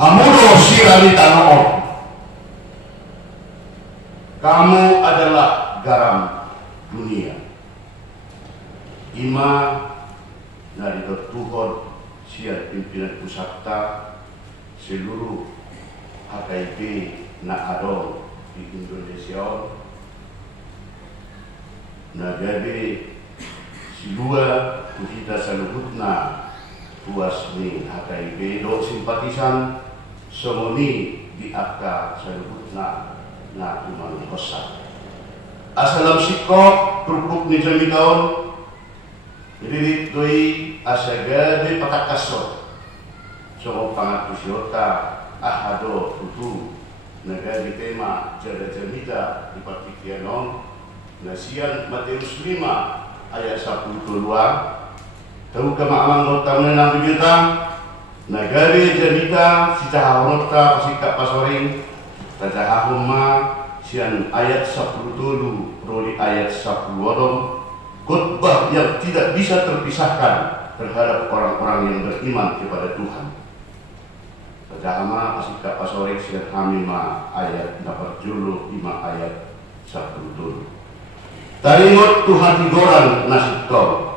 Hamudo sirani tanoon. Kamu adalah garam dunia. Ima dari Tuhan siar pimpinan pusaka seluruh HKIP na ada di Indonesia. Na jadi silua kita saluhutna tuas ni HKIP do simpatisan semoni di akka saluhutna na umang kosa. Asalam sikop turpuk ni jami kaon diri doi asagade patakasot so pangatusyota ahado tutu nagadi tema jada jamita di Partikianon nasian Matius 5 ayat 10 keluar tahu kemamang nota menang bibirta nagari jamita si cahawnota pasikap pasoring tajahahumma sian ayat 10 dulu roli ayat 10 wadon khotbah yang tidak bisa terpisahkan terhadap orang-orang yang beriman kepada Tuhan. Tajahama pasikap pasoring sian hamima ayat dapat julu 5 ayat 10 dulu taringot Tuhan tigoran nasib tol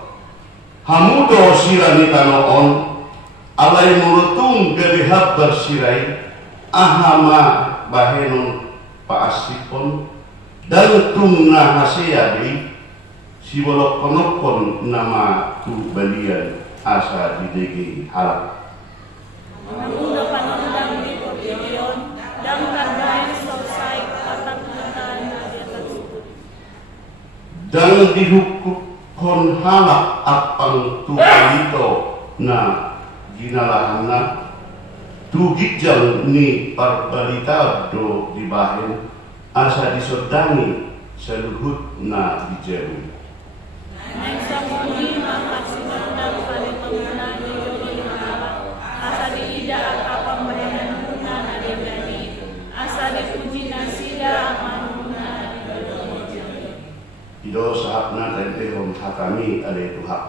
hamudo sirani tanoon alai murutung gadihab bersirai ahama bahenon paasipon dan tungna haseyadi sibolok konokon nama tu balian asa didegi halak hamudo panondang di pavilion dan kandai selesai kata-kata dan dihukum halak apang Tuhan itu na ginalahanna tugijang ni parbalita do dibahin asa disodani seluhut na dijeru naik samuni makasinan dan paling pengguna di asa diida apa pemberian guna nadegani asa dipuji nasida amanuna Ido sahatna tentehom hakami alai Tuhan.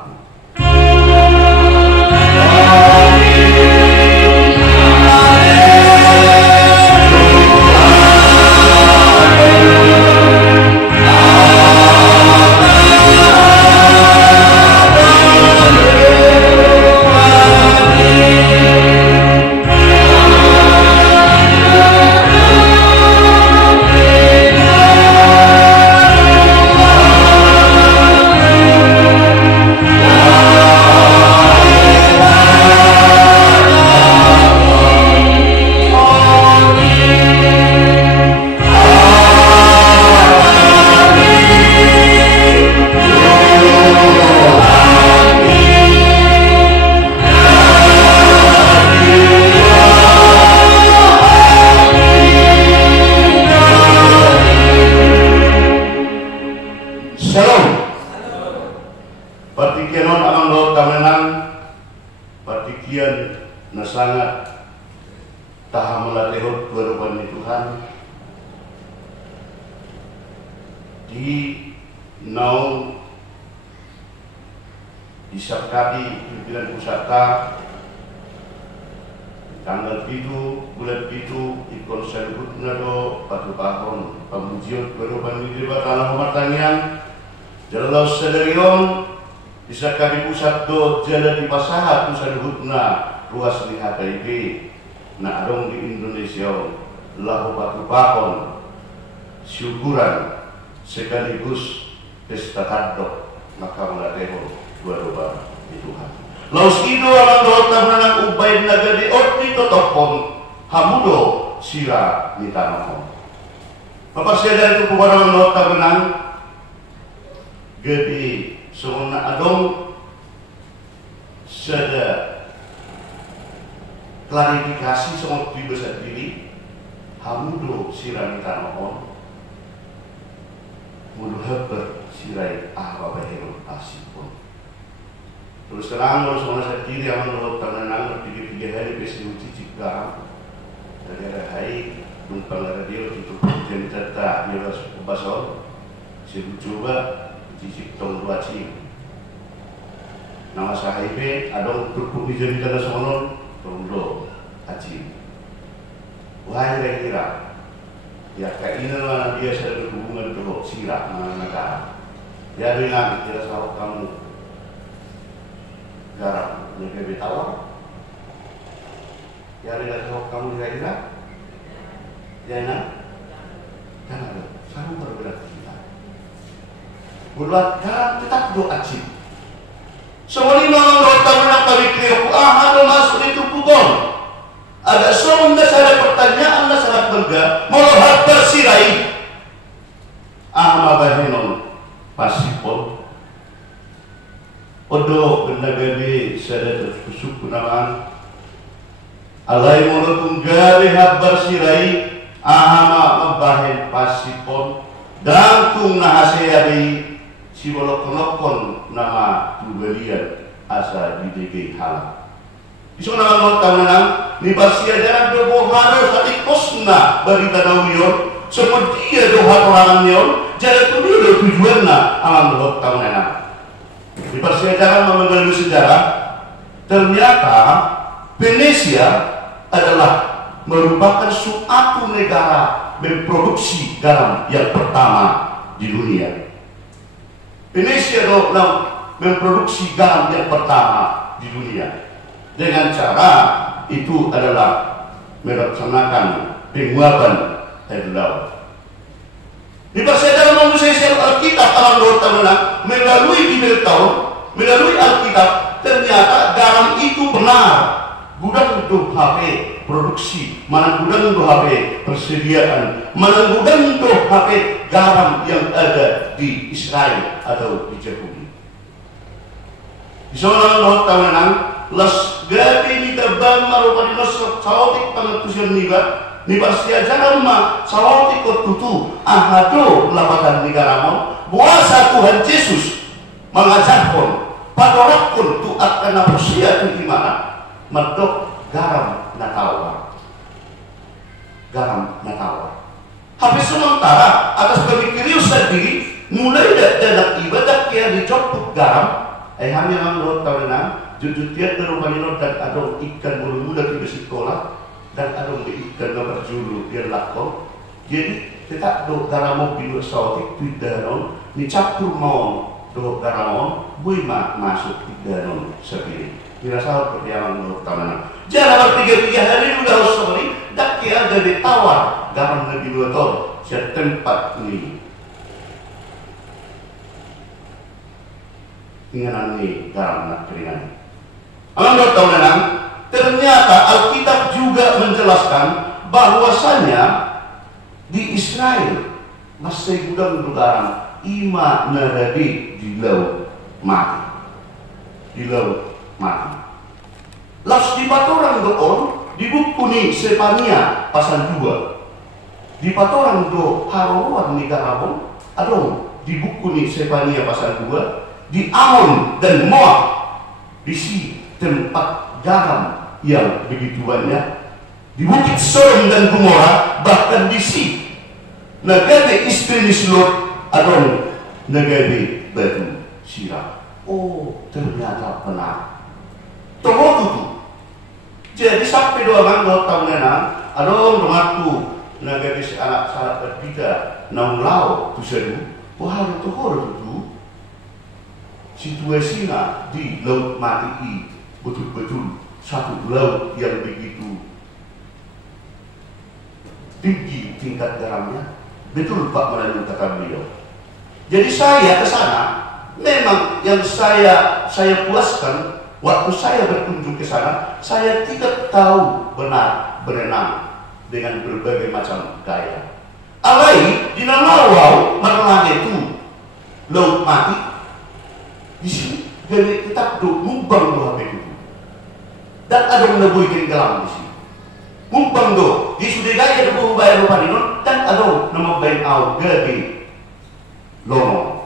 Partikianon amang lo kamenang partikian na sangat taha melatihot kerupan ni Tuhan di naung disapkati pimpinan pusaka tanggal 7 bulan 7 ikon salibut nado patu tahun pamujiot kerupan ni tanah pemartanian jalan sederion bisa kami pusat do jalan di pasahat pusat hutna ruas di HKIP na adong di Indonesia lahu batu pakon syukuran sekaligus pesta kadok maka melateho dua doba di Tuhan laus ido alang dota menang ubay naga di orti totopon hamudo sira nitanahon papasya dari kepubaran dota menang gede semua adong sada klarifikasi semua besar diri hamudo sirani tanoon mudo hebat sirai ahwa bahero asipun terus terang harus mengasah diri yang menurut tangan tiga hari besi uji jika negara hai numpang radio itu jadi tata dia harus basol saya coba jisik tong ruaci nama sahibe adong turku dijadi tanda sonon tongdo aci wahai kira-kira, ya kainan mana dia ada hubungan dengan sirah mana negara. Ya bilang kira sahut kamu garam, dia beritahu. Ya dengan sahut kamu kira-kira, ya nak, jangan ada, sama berbeda kita. Buat garam tetap doa cip. Semua orang tahu nak kami kira, ada masuk itu pukul. Ada soal ada pertanyaan sangat berga, melihat bersirai. Mabahinon pasipol. Odo benagami sada kusuk kunaman. Alai molo tunggali habar sirai. Mabahin pasipol. Dan tung nahaseyabi si wolok-wolokon nama tubalian asa didege halang. Iso na mga tawanan ni Barsia jarak do boharo sa ikosna barita daw niyon semudia do hatorangan niyon jarak tuloy do tujuan na ang mga tawanan. Di Barsia jarak mengenal sejarah ternyata Venesia adalah merupakan suatu negara memproduksi garam yang pertama di dunia. Venesia do memproduksi garam yang pertama di dunia. Dengan cara itu adalah melaksanakan penguapan air laut. Di bahasa dalam manusia Alkitab alam laut tanah melalui Bibel tahun, melalui Alkitab ternyata garam itu benar. Gudang untuk HP produksi, mana gudang untuk HP persediaan, mana gudang untuk HP garam yang ada di Israel atau di Yahudi. Di sana laut tanah las gabi ni tabang marupani las sawotik pangetusian niba ni Barsia jangan ma sawotik ko tutu ahado lapatan negara mo buasa Tuhan Yesus mengajarkan padorakun tu akan napusia tu dimana medok garam natawa habis sementara atas pemikirius sendiri mulai dari ibadah kia dicopuk garam hanya nang tahunan jujur tiap terupanya dan ada ikan bulu muda di sekolah dan ada ikan gambar julu dia lakon jadi kita do garamon di sawotik pidanon ni campur mau do garamon buima masuk pidanon sendiri dirasa pertiawan menurut tahanan jangan bertiga-tiga hari udah sorry dak kia ada ditawar garam lebih dua tahun setempat ini inganan ni garam nak keringan. Anda tahu nenang, ternyata Alkitab juga menjelaskan bahwasanya di Israel masih gudang garam ima naradi di laut mati. Las di patoran doon di buku ni Sepania pasal 2. Di patoran do haruan ni Garabon, adong di buku ni Sepania pasal 2, di Amon dan Moab di sini tempat garam yang begitu banyak di Bukit Sodom dan Gomora bahkan di sini negara istri Lot atau negara batu sirah. Oh ternyata benar. Tunggu itu. Jadi sampai dua minggu tahunan adong rumahku negara anak salah berbeda nang lau tu seru. Wah itu horor itu. Situasinya di laut mati betul-betul satu laut yang begitu tinggi tingkat garamnya. Betul Pak melalui kata beliau. Jadi saya ke sana memang yang saya puaskan waktu saya berkunjung ke sana, saya tidak tahu benar berenang dengan berbagai macam gaya. Alai di Nalawau merenang itu laut mati. Di sini gaya tetap mumbang doa begitu. Dan ada yang lebih tenggelam di sini. Mumpang do, di sudah gaya do bayar lupa dinon dan ada nama bayi au gede lono.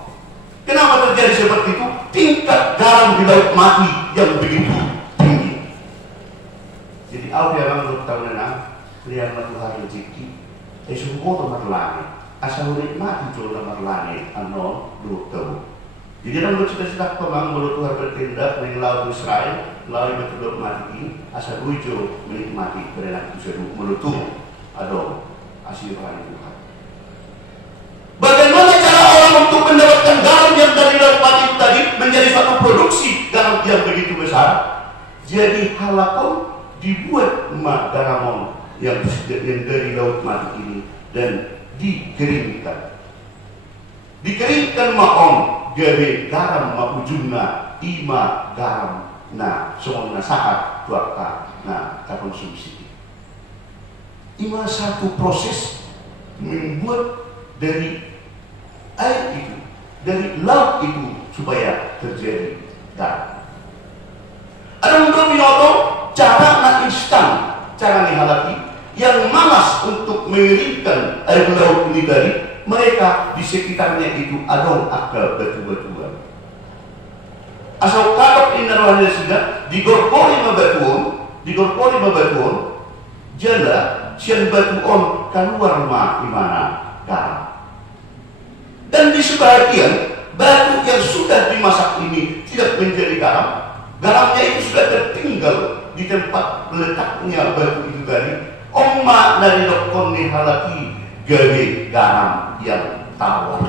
Kenapa terjadi seperti itu? Tingkat garam di laut mati yang begitu tinggi. Jadi au dia orang tahu nana, lihat Tuhan rezeki. Semua tempat langit, asal nikmati jual tempat langit, ano do tahu. Jadi dalam cita-cita pemang mulut Tuhan bertindak di laut Israel, laut betul mati, asal ujo menikmati berenak itu seru mulut Tuhan. Aduh, asiran Tuhan. Bagaimana cara orang untuk mendapatkan garam yang dari laut mati itu tadi menjadi satu produksi garam yang begitu besar? Jadi halakon dibuat garamon yang dari laut mati ini dan dikeringkan. Dikeringkan maon gawe garam ujungna ima garam nah semuanya saat tuaka nah konsumsi. Ima satu proses membuat dari air itu, dari laut itu supaya terjadi garam. Ada untuk binoto cara na instan, cara nihalaki yang malas untuk mengeringkan air laut ini tadi, mereka di sekitarnya itu ada akal batu-batuan. Asal kakak inarwahnya sudah digorkori mabatuan, jala sian batuon keluar imana garam. Dan di sebagian batu yang sudah dimasak ini tidak menjadi garam, garamnya itu sudah tertinggal di tempat letaknya batu itu tadi. Omma dari dokon nihalaki gawe garam yang tawar.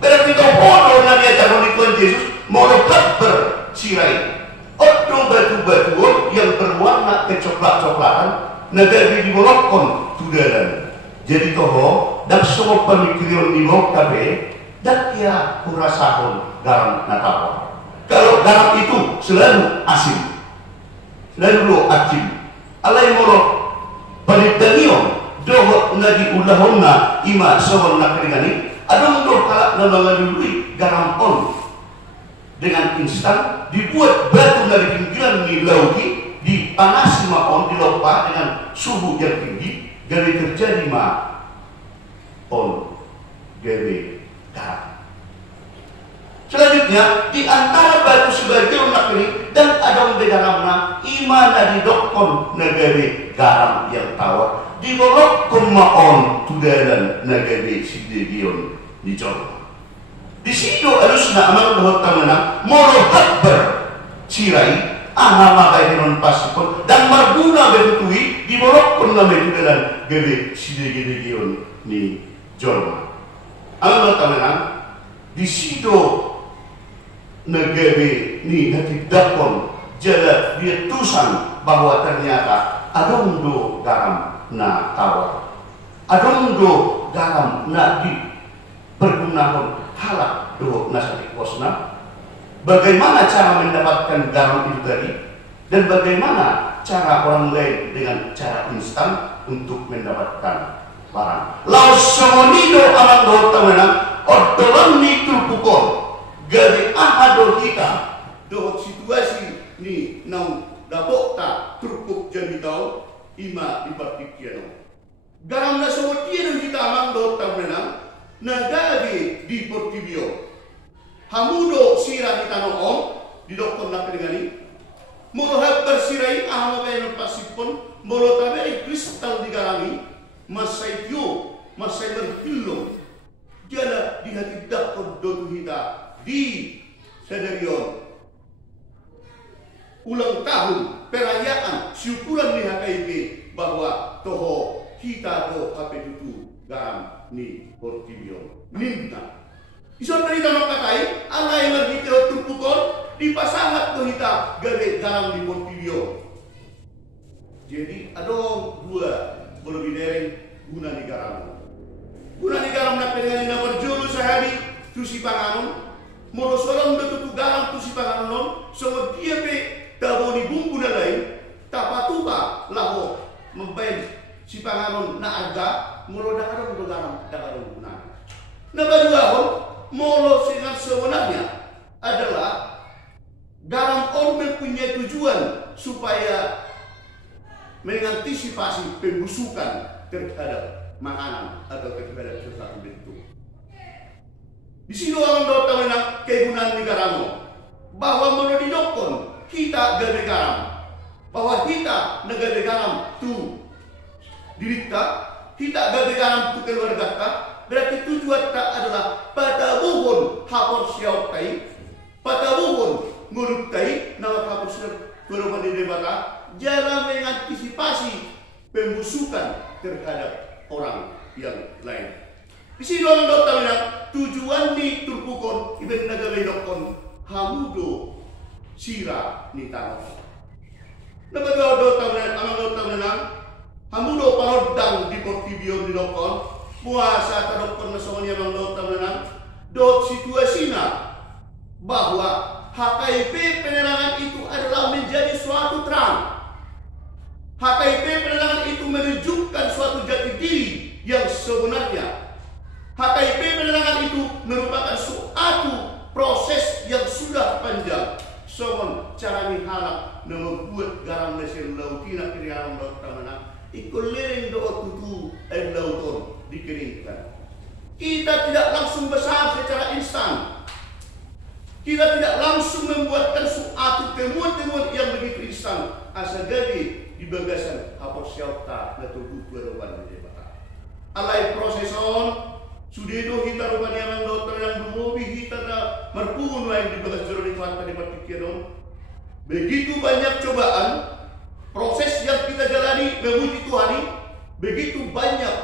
Berarti topono nabi ajaran Tuhan Yesus molokat bersirai. Odo batu-batu yang berwarna kecoklat-coklatan nagawi dibolokon tudalan. Jadi toho dan semua pemikiran di bawah kabe dan ia kurasahon garam natawar. Kalau garam itu selalu asin, selalu acim. Alai molo panitanion doh nadi ulahonna ima sawon nakringani. Adong doh kalak namangalului garam on dengan instan dibuat batu dari pinggiran ni lauti dipanasi maon dilompa dengan suhu yang tinggi. Gawe terjadi gawe garam. Selanjutnya di antara batu sebagai unak ini dan ada garamna imana di dokon nagawe garam yang tawar dibolok maon tudalan nagawe sidegion di jol. Di situ harusnya amal dohot menang molo akbar cirai ahama kainon pasipon dan marguna betutui dibolok pun ngambil tudalan gawe sidegion ni jol. Amal menang di situ nagawe ni hati dakon jala dia tusan bahwa ternyata adondo garam na tawar, adondo garam na dipergunakan halak do nasati kosna. Bagaimana cara mendapatkan garam itu tadi dan bagaimana cara orang lain dengan cara instan untuk mendapatkan barang. Laos somonido alang do tamanang odolan ni tulpukon gawe ahado kita do situasi ni nau dapok ta turkuk jadi tau ima dibatik kiano garam na semua tiada kita amang do tamanang nagawe di Portibio hamudo sira kita noong di doktor nak dengani molo habar sirai ahama bayan pasipon molo taberi kristal digarami masai tio masai berkilo jala di hati dakon do kita di Sederion ulang tahun perayaan syukuran ni HKIP bahwa toho kita do HP itu garam ni Portibio ninta ison dari tanah katai alai mergiteo turpukon di pasangat to hita gawe garam di Portibio. Jadi ada dua berbidereng guna ni garam na pengen na berjulu sehari tusi panganon molo sorong betutu garam tusi panganon so dia pe daboni bumbu na lain tapatuba laho memben si panganon na arga molo dakaron do garam dakaron guna na baduahon molo dengan sebenarnya adalah garam on mempunyai tujuan supaya mengantisipasi pembusukan terhadap makanan atau terhadap sesuatu bentuk. Di sini orang tahu tentang kegunaan di garam bahwa menurut dokon kita gawe garam bahwa kita negara garam tu dirita kita gawe garam tu keluarga kita berarti tujuan kita adalah pada buhun hapor siau kai pada buhun ngurut kai nama hapor siau berubah di debata jalan mengantisipasi pembusukan terhadap orang yang lain. Di sini orang dokter bilang tujuan di turpukon iben nagawe dokon hamudo sira ni tanah. Nagawe dokter bilang amang dokter bilang hamudo parodang di portibio di dokon puasa ta dokon na somani amang dokter bilang dot situasinya bahwa HKIP penerangan itu adalah menjadi suatu terang. HKIP penerangan itu menunjukkan suatu jati diri yang sebenarnya. HKIP penerangan itu merupakan suatu proses yang sudah panjang. Somon cara halak na membuat garam mesin lautina kiri alam laut tamana ikut lereng doa tutu air lauton dikeringkan. Kita tidak langsung besar secara instan. Kita tidak langsung membuatkan suatu temuan-temuan yang begitu instan. Asa gadi di bagasan hapus syauta na tubuh tuarupan di jebatan. Alai proseson sudedo hita rupanya yang dokter yang dumobi hita na merpun lain di bagas jero di fanta di patikiron. Begitu banyak cobaan, proses yang kita jalani memuji Tuhan, begitu banyak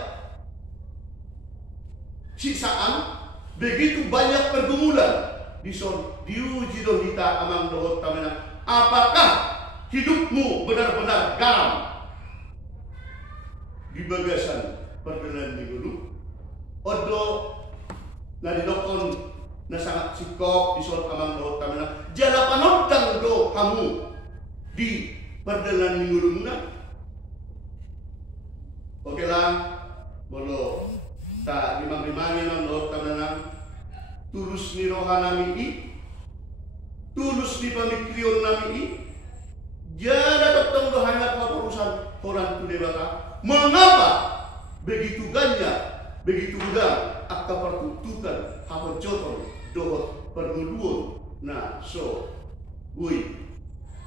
siksaan, begitu banyak pergumulan. Diuji do hita amang dohot tamena. Apakah hidupmu benar-benar garam di bagasan perkenalan minggu dulu? Odo na didokon na sangat sikop di soal amang dohot tamena. Jala panotang do kamu di perkenalan minggu dulu na. Oke lah, bolo tak limang-limangin amang dohot tamena. Tulus ni rohanami i, tulus di pamikrion nami i, jada datang do hangat urusan orang tu debata. Mengapa begitu banyak, begitu mudah akka pertuntukan hapon joton dohot pernuduon. Nah, so ui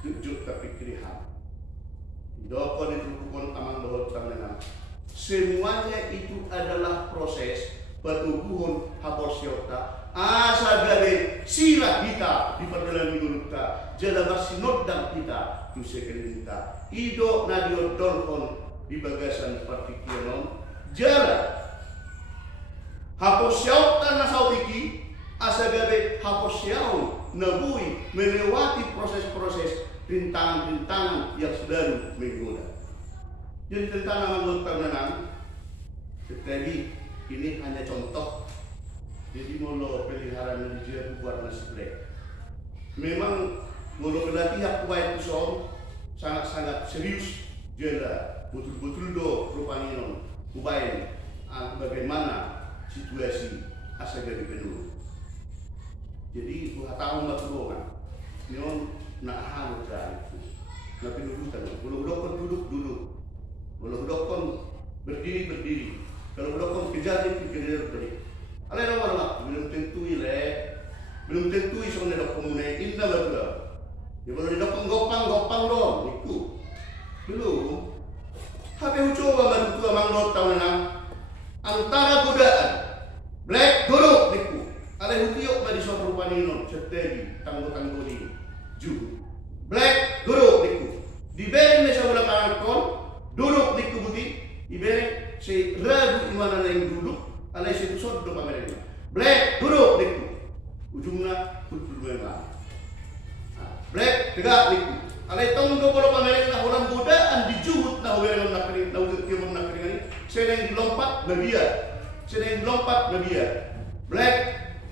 tujuh kepikirihan. Dokon itu bukan amang dohot tamena. Semuanya itu adalah proses pertumbuhan hapos yota. Asa dari sila kita di perjalanan minggu kita, jala sinodang kita, tusekan kita. Ido nadio dolkon di bagasan partikianon, jala haposyau tanah sautiki, asa dari haposyau nabui melewati proses-proses rintangan-rintangan yang sedang menggoda. Jadi tentang menurut pandangan, tetapi ini hanya contoh. Jadi molo peliharaan religius buat nasi black. Memang molo pelatihan kuai kuson sangat-sangat serius jela betul-betul do rupanya kubai bagaimana situasi asa dari penuh. Jadi buat tahu maturongan. Memang nak halu dah itu. Nak pendudukan. Molo dokon duduk. Molo dokon berdiri. Kalau dokon kejar tadi. Alai orang belum tentui soalnya dok komunai indah betul. Ya baru di dok gopang dong itu belum. Habis coba bantu amang dok tahun antara godaan black dorok itu. Alai hutiok badi soal rupanino setegi tanggo ni ju black dorok itu. Diberi mesa bola pangkon dorok itu buti diberi si ragu imana yang duduk. Alai situ sodo pamerena. Black duduk niku. Ujungna kudu memang. Black tegak niku. Alai tong do polo pamerena orang godaan dijuhut na weron nak kering, na ukir nak kering ni. Sedang dilompat babia. Black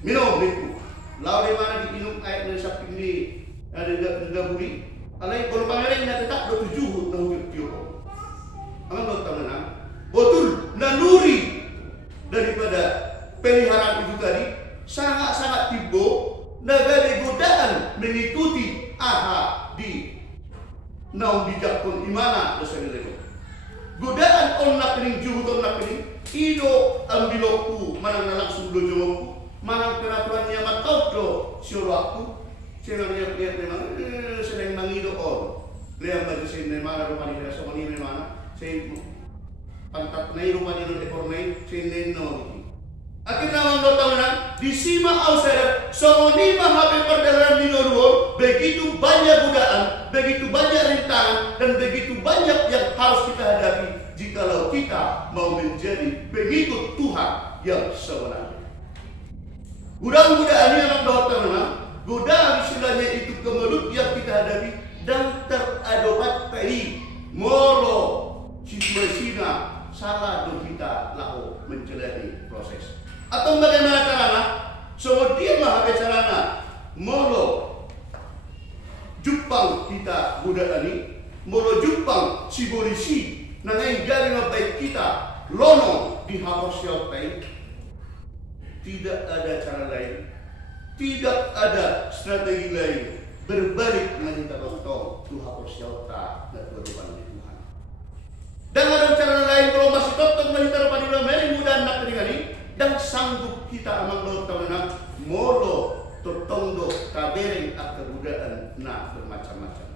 minum niku. Lau di mana diminum air dari sapi ni ada buri. Alai polo pamerena tetap do tujuhut na ukir tiup. Aman do tamenan. Betul naluri daripada peliharaan itu tadi sangat-sangat tiba negara godaan mengikuti aha di naung bijak pun imana dosa nilai godaan on nak kening juhut on nak kening ido ambiloku manang na langsung dojoku manang peraturannya matau do sioro aku senang lihat memang senang mangido on lihat baju sen mana rumah ni rasa mani mana sen pantat nai rumah ni ekor nai sen no. Akhirnya orang tahu disima ausera somoni mahabe perjalanan di Norway begitu banyak godaan, begitu banyak rintangan dan begitu banyak yang harus kita hadapi kita mau menjadi pengikut Tuhan yang sebenarnya. Mudah-mudahan anak dokter godaan istilahnya itu kemelut yang kita hadapi dan teradopat peri molo situasinya salah do kita lau menjalani proses. Atau bagaimana caranya? So dia mah caranya molo Jepang kita godaan ini molo Jepang sibolisi nangai jari baik kita lono di hapus yotai. Tidak ada cara lain, tidak ada strategi lain berbalik menita doktor tu hapus yota dan kehidupan di Tuhan. Dan ada cara lain kalau masih doktor menita pada dalam hari muda nak ini dan sanggup kita amal doktor nak molo tertondo kabering atau budaan nak bermacam-macam.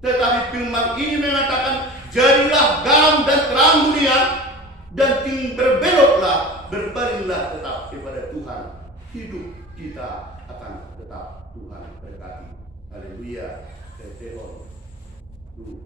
Tetapi firman ini mengatakan jadilah garam dan terang dunia dan berbeloklah berbalinglah tetap kepada Tuhan. Hidup kita akan tetap Tuhan berkati. Haleluya. Tetehon. Tuh,